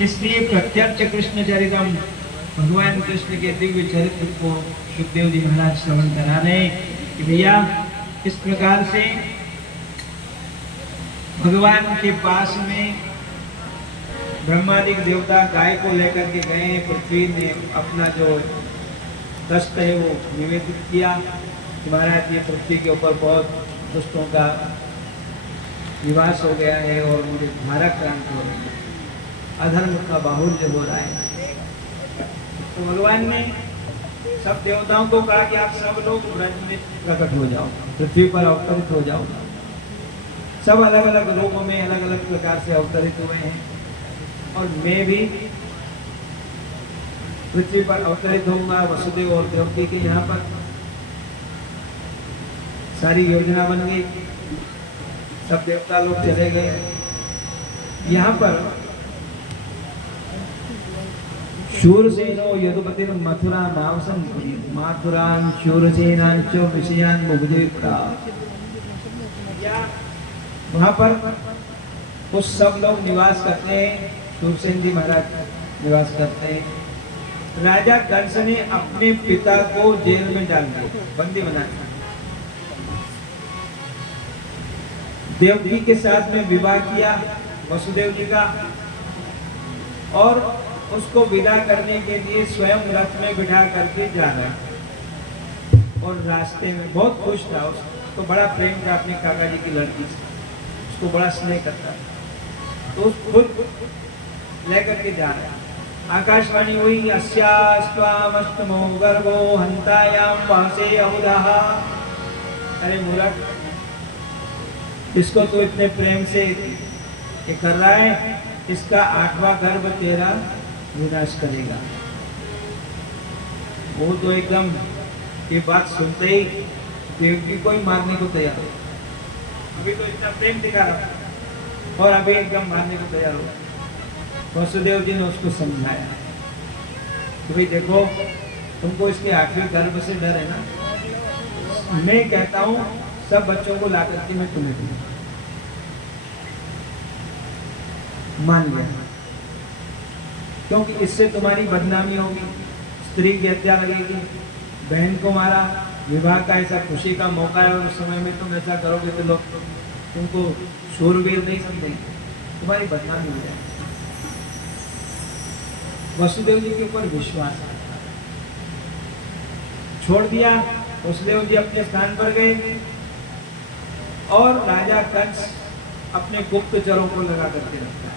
इसलिए प्रत्यक्ष कृष्ण चरितम भगवान कृष्ण के दिव्य चरित्र को सुखदेव जी महाराज श्रवण करा रहे कि भैया इस प्रकार से भगवान के पास में ब्रह्मादिक देवता गाय को लेकर के गए। पृथ्वी ने अपना जो कष्ट है वो निवेदित किया कि महाराज ये पृथ्वी के ऊपर बहुत दुष्टों का निवास हो गया है और मुझे धारा क्रांत हो रही है, अधर्म का बाहुल्य हो रहा है। तो भगवान ने सब देवताओं को कहा कि आप सब लोग ब्रज में प्रकट हो जाओ, पृथ्वी पर अवतरित हो जाओ। सब अलग अलग रूपों में अलग अलग प्रकार से अवतरित हुए हैं और मैं भी पृथ्वी पर अवतरित होऊंगा। वसुदेव और देवकी के यहाँ पर सारी योजना बन गई, सब देवता लोग चले गए। यहाँ पर शूरसेनो यदुपति मथुरा मावसम माथुरान शूरसेनान च विषयान मुग्धेप्रा। वहाँ पर वो सब लोग निवास करते हैं, शूरसेन जी महाराज निवास करते हैं। राजा कंस ने अपने पिता को जेल में डाल दिया, बंदी बना दिया। देवकी के साथ में विवाह किया वसुदेव जी का और उसको विदा करने के लिए स्वयं रथ में बिठा करके जा रहा है और रास्ते में बहुत खुश था। उसको बड़ा प्रेम था अपने काका जी की लड़की से, उसको बड़ा स्नेह करता था, तो खुद लेकर के जा रहा है। आकाशवाणी हुई अस्यास्त्वामष्टमो गर्भो हंतायाम वासे अहुदः। अरे मूर्ख, इसको तो इतने प्रेम से ये कर रहा है, इसका 8वां गर्भ तेरा विनाश करेगा। वो तो एकदम ये बात सुनते ही देवकी को ही मारने को तैयार हो। अभी तो इतना प्रेम दिखा रहा और अभी एकदम मारने को तैयार हो। वसुदेव जी ने उसको समझाया कि भाई देखो, तुमको इसके 8वें गर्भ से डर है ना, मैं कहता हूँ सब बच्चों को ला करके मैं तुम्हें दूंगा। मान लिया, क्योंकि इससे तुम्हारी बदनामी होगी, स्त्री की हत्या लगेगी, बहन को मारा, विवाह का ऐसा खुशी का मौका है और उस समय में तुम ऐसा करोगे तो लोग तुमको शूरवीर नहीं समझेंगे, तुम्हारी बदनामी हो जाएगी। वसुदेव जी के ऊपर विश्वास छोड़ दिया। वसुदेव जी अपने स्थान पर गए और राजा कंस अपने गुप्तचरों को लगा करके रखता है।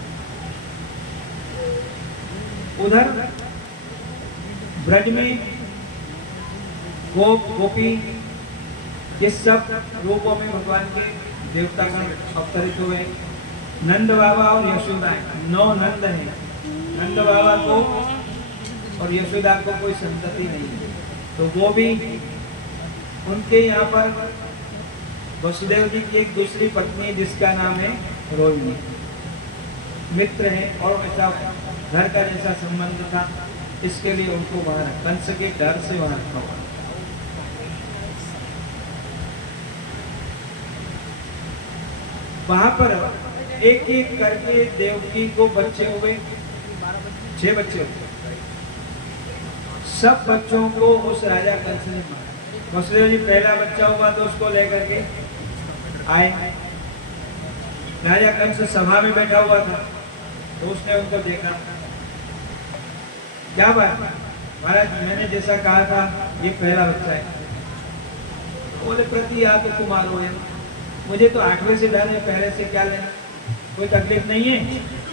उधर ब्रज में गोप गोपी ये सब रूपों में भगवान के देवतागण अवतरित हुए। नंद बाबा और यशोदा, 9 नंद हैं। नंद बाबा को और यशोदा को कोई संतति नहीं है, तो वो भी उनके यहाँ पर वसुदेव जी की एक दूसरी पत्नी जिसका नाम है रोहिणी, मित्र है और ऐसा घर का जैसा संबंध था, इसके लिए उनको वहां कंस के डर से वहां रखा हुआ। वहां पर एक एक करके देवकी को बच्चे हुए, 6 बच्चे हुए। सब बच्चों को उस राजा कंस ने मारा। वसुदेव जी पहला बच्चा हुआ तो उसको लेकर के आए। राजा कंस सभा में बैठा हुआ था तो उसने उनको देखा, क्या बात महाराज, मैंने जैसा कहा था ये पहला बच्चा है। बोले प्रति या तो तुम मारो है, मुझे तो 8वें से डर है, पहले से क्या लेना, कोई तकलीफ नहीं है,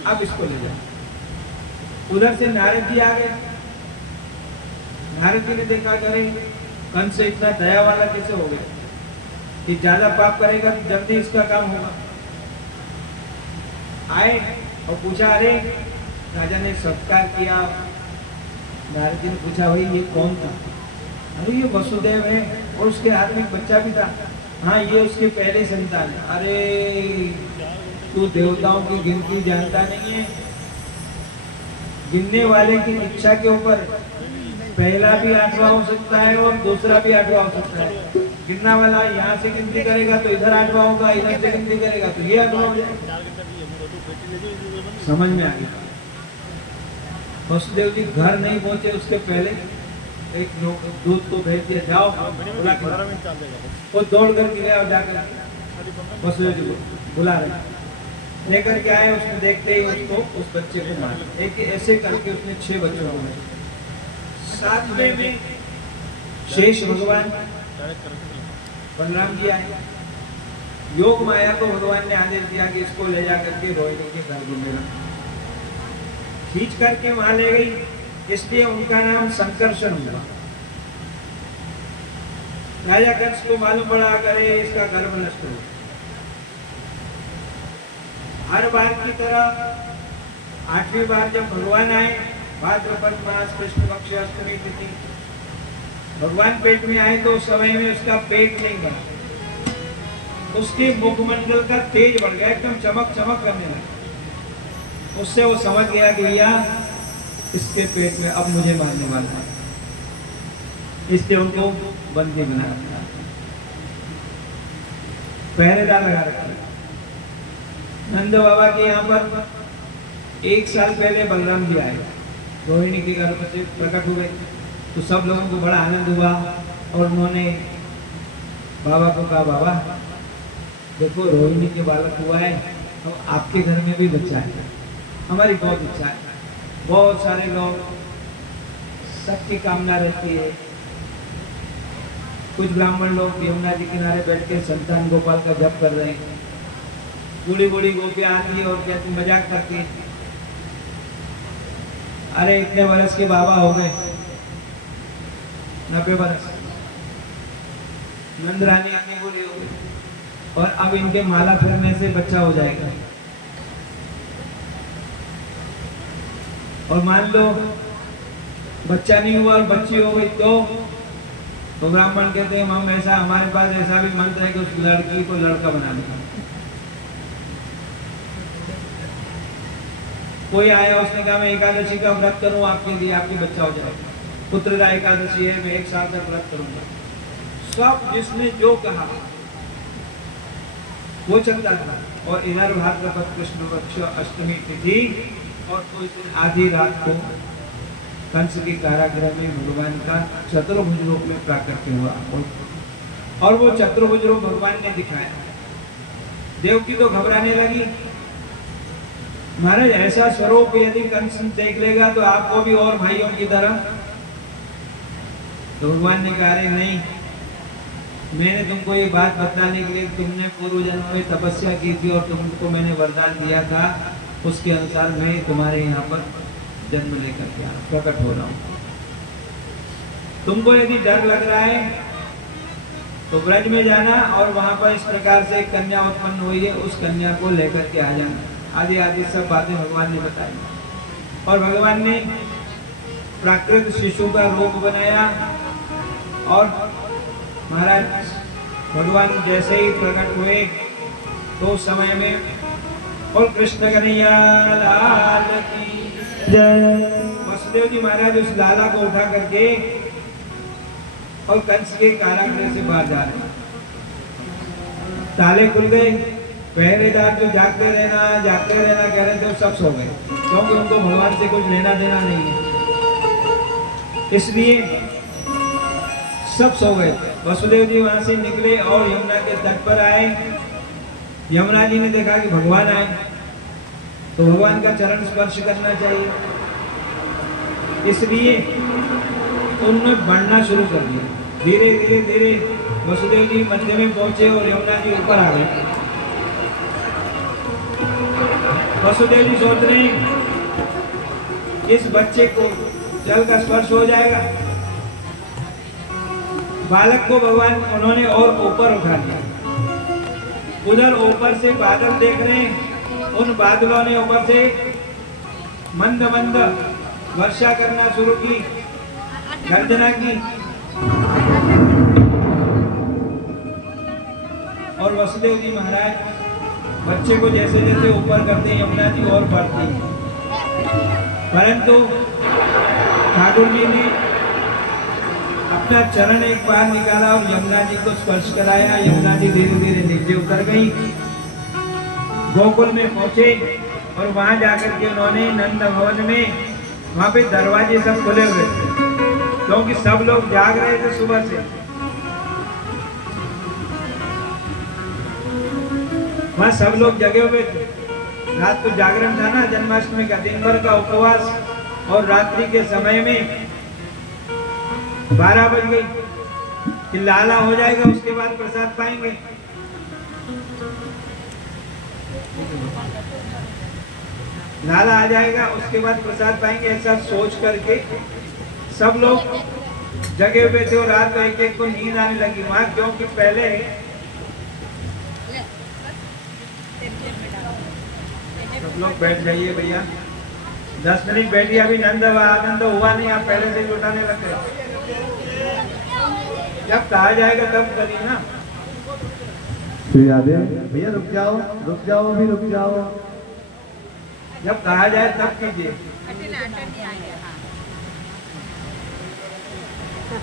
अब इसको ले जाओ। उधर से नारद जी आ गए। नारद जी ने देखा, करे कंस से इतना दया वाला कैसे हो गया कि ज्यादा पाप करेगा तो जल्दी इसका काम होगा। आए और पूछा, अरे राजा ने सत्कार किया। नारद जी ने पूछा, भाई ये कौन था? अरे ये वसुदेव है और उसके हाथ में एक बच्चा भी था। हाँ, ये उसके पहले संतान है। अरे तू देवताओं की गिनती जानता नहीं है, गिनने वाले की इच्छा के ऊपर पहला भी 8वां हो सकता है और दूसरा भी 8वां हो सकता है। गिनना वाला यहाँ से गिनती करेगा तो इधर 8वां होगा, इधर से गिनती करेगा तो ये 8वां हो जाएगा। समझ में आ गया। वसुदेव जी घर नहीं पहुंचे उसके पहले एक लोग दूध को भेज दिया, जाओ बुला के लाओ। वो दौड़ कर गया और जाकर वसुदेव जी को बुला रहे, लेकर के आए। उसने देखते ही उसको उस बच्चे को मारा। एक ऐसे करके उसने 6 बच्चों को मारा। 7वें में शेष भगवान बलराम जी आए। योग माया को भगवान ने आदेश दिया कि इसको ले जा करके रोहिणी के गर्भ में रखो। खींच करके वहां ले गई, इसलिए उनका नाम संकर्षण हुआ। राजा कंस को मालूम पड़ा करे इसका गर्भ नष्ट हो। हर बार की तरह 8वीं बार जब भगवान आए, भाद्रपद मास कृष्ण पक्ष अष्टमी तिथि, भगवान पेट में आए तो उस समय में उसका पेट नहीं बना, उसके मुखमंडल का तेज बढ़ गया, एकदम चमक चमक करने लगा। उससे वो समझ गया कि भैया इसके पेट में अब मुझे मारने वाला है, इसलिए उनको बंदी बना रखा, पहरेदार लगा रखा। नंद बाबा के यहाँ पर 1 साल पहले बलराम जी आए, रोहिणी के गर्भ से प्रकट हुए, तो सब लोगों को बड़ा आनंद हुआ। और उन्होंने बाबा को कहा, बाबा देखो रोहिणी के बालक हुआ है, तो आपके घर में भी बच्चा है, हमारी बहुत इच्छा है। बहुत सारे लोग, सबकी कामना रहती है। कुछ ब्राह्मण लोग यमुना जी किनारे बैठ के संतान गोपाल का जप कर रहे हैं। बूढ़ी बूढ़ी गोपियां आती है और कहती मजाक करती है, अरे इतने वर्ष के बाबा हो गए, 90 वर्ष। नंद रानी आके बोली हो गई और अब इनके माला फिरने से बच्चा हो जाएगा। और मान लो बच्चा नहीं हुआ और बच्ची हो गई तो ब्राह्मण कहते हैं हम ऐसा, हमारे पास ऐसा भी मंत्र है कि उस लड़की को लड़का बना देगा। कोई आया, उसने कहा मैं एकादशी का व्रत करूं आपके लिए, आपकी बच्चा हो जाएगा। पुत्रदा एकादशी है, मैं 1 साल तक व्रत करूंगा। सब जिसने जो कहा वो चलता था। और इधर भाद्रपद कृष्ण पक्ष अष्टमी तिथि और उस दिन आधी रात को कंस के कारागृह में भगवान का चतुर्भुज रूप में प्राकट्य हुआ। और वो चतुर्भुज रूप भगवान ने दिखाया। देवकी तो घबराने लगी, महाराज ऐसा स्वरूप यदि कंस देख लेगा तो आपको भी और भाइयों की तरह। तो भगवान ने कहा अरे नहीं, मैंने तुमको ये बात बताने के लिए, तुमने पूर्व जन्म में तपस्या की थी और तुमको मैंने वरदान दिया था, उसके अनुसार मैं तुम्हारे यहाँ पर जन्म लेकर के प्रकट हो रहा हूँ। तुमको यदि डर लग रहा है तो ब्रज में जाना और वहां पर इस प्रकार से एक कन्या उत्पन्न हुई है, उस कन्या को लेकर के आ जाना। आदि आदि सब बातें भगवान ने बताई। और भगवान ने प्राकृत शिशु का रूप बनाया। और महाराज भगवान जैसे ही प्रकट हुए तो उस समय में और कृष्ण कन्हैया लाल की जय। वसुदेव जी महाराज उस लाला को उठा करके और कंस के कारागृह से बाहर जा रहे हैं। ताले खुल गए, पहरेदार जो जागते रहना कह रहे थे, वो सब सो गए, क्योंकि उनको भगवान से कुछ लेना देना नहीं है, इसलिए सब सो गए। वसुदेव जी वहां से निकले और यमुना के तट पर आए। यमुना जी ने देखा कि भगवान आए तो भगवान का चरण स्पर्श करना चाहिए, इसलिए उन्होंने बढ़ना शुरू कर दिया। धीरे धीरे धीरे वसुदेव जी मध्य में पहुंचे और यमुना जी ऊपर आ गए। वसुदेव जी सोच रहे हैं इस बच्चे को जल का स्पर्श हो जाएगा। बालक को भगवान उन्होंने और ऊपर उठा लिया। उधर ऊपर से बादल देख रहे हैं, उन बादलों ने ऊपर से मंद मंद वर्षा करना शुरू की, गर्जना की। और वसुदेव जी महाराज बच्चे को जैसे जैसे ऊपर करते हैं, यमुना जी और बढ़ती है। परंतु ठाकुर जी ने अपना चरण एक बार निकाला और यमुना जी को स्पर्श कराया। यमुना जी धीरे धीरे नीचे उतर गई, गोकुल में पहुंचे और वहां जाकर के उन्होंने नंद भवन में वहां पे दरवाजे सब खुले हुए थे, क्योंकि सब लोग जाग रहे थे सुबह से। वहां सब लोग जगे हुए थे, रात को जागरण था ना जन्माष्टमी का, दिन भर का उपवास। और रात्रि के समय में 12 बज गई कि लाला हो जाएगा, उसके बाद प्रसाद पाएंगे। लाला आ जाएगा, उसके बाद प्रसाद पाएंगे, ऐसा सोच करके सब लोग जगे हुए थे। और रात को एक एक को नींद आने लगी वहां, क्योंकि पहले सब लोग बैठ जाइए भैया, 10 मिनट बैठिए, अभी आनंद हुआ नहीं, आप पहले से लुटाने लग गए। जब कहा जाएगा तब करिए ना। श्री राधे भैया रुक जाओ, अभी रुक जाओ। जब कहा जाए तब कीजिए।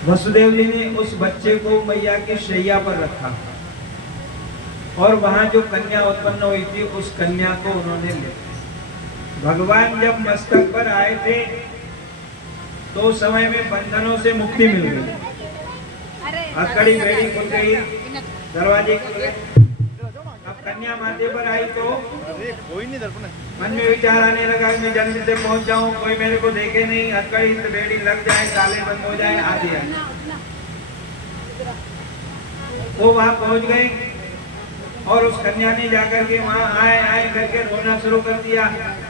वसुदेव जी ने उस बच्चे को मैया की शैया पर रखा और वहां जो कन्या उत्पन्न हुई थी उस कन्या को उन्होंने लिया। भगवान जब मस्तक पर आए थे तो समय में बंधनों से मुक्ति मिल गई, हथकड़ी बेड़ी खुल गई, दरवाजे खुल गए। अब कन्या माथे पर आई तो कोई नहीं दर्पण मन में विचार आने लगा कि मैं जल्दी से पहुंच जाऊं, कोई मेरे को देखे नहीं, हथकड़ी बेड़ी लग जाए, ताले बंद हो जाए, आदि। वो वहां पहुंच गए और उस कन्या ने जाकर के वहां आए करके रोना शुरू कर दिया।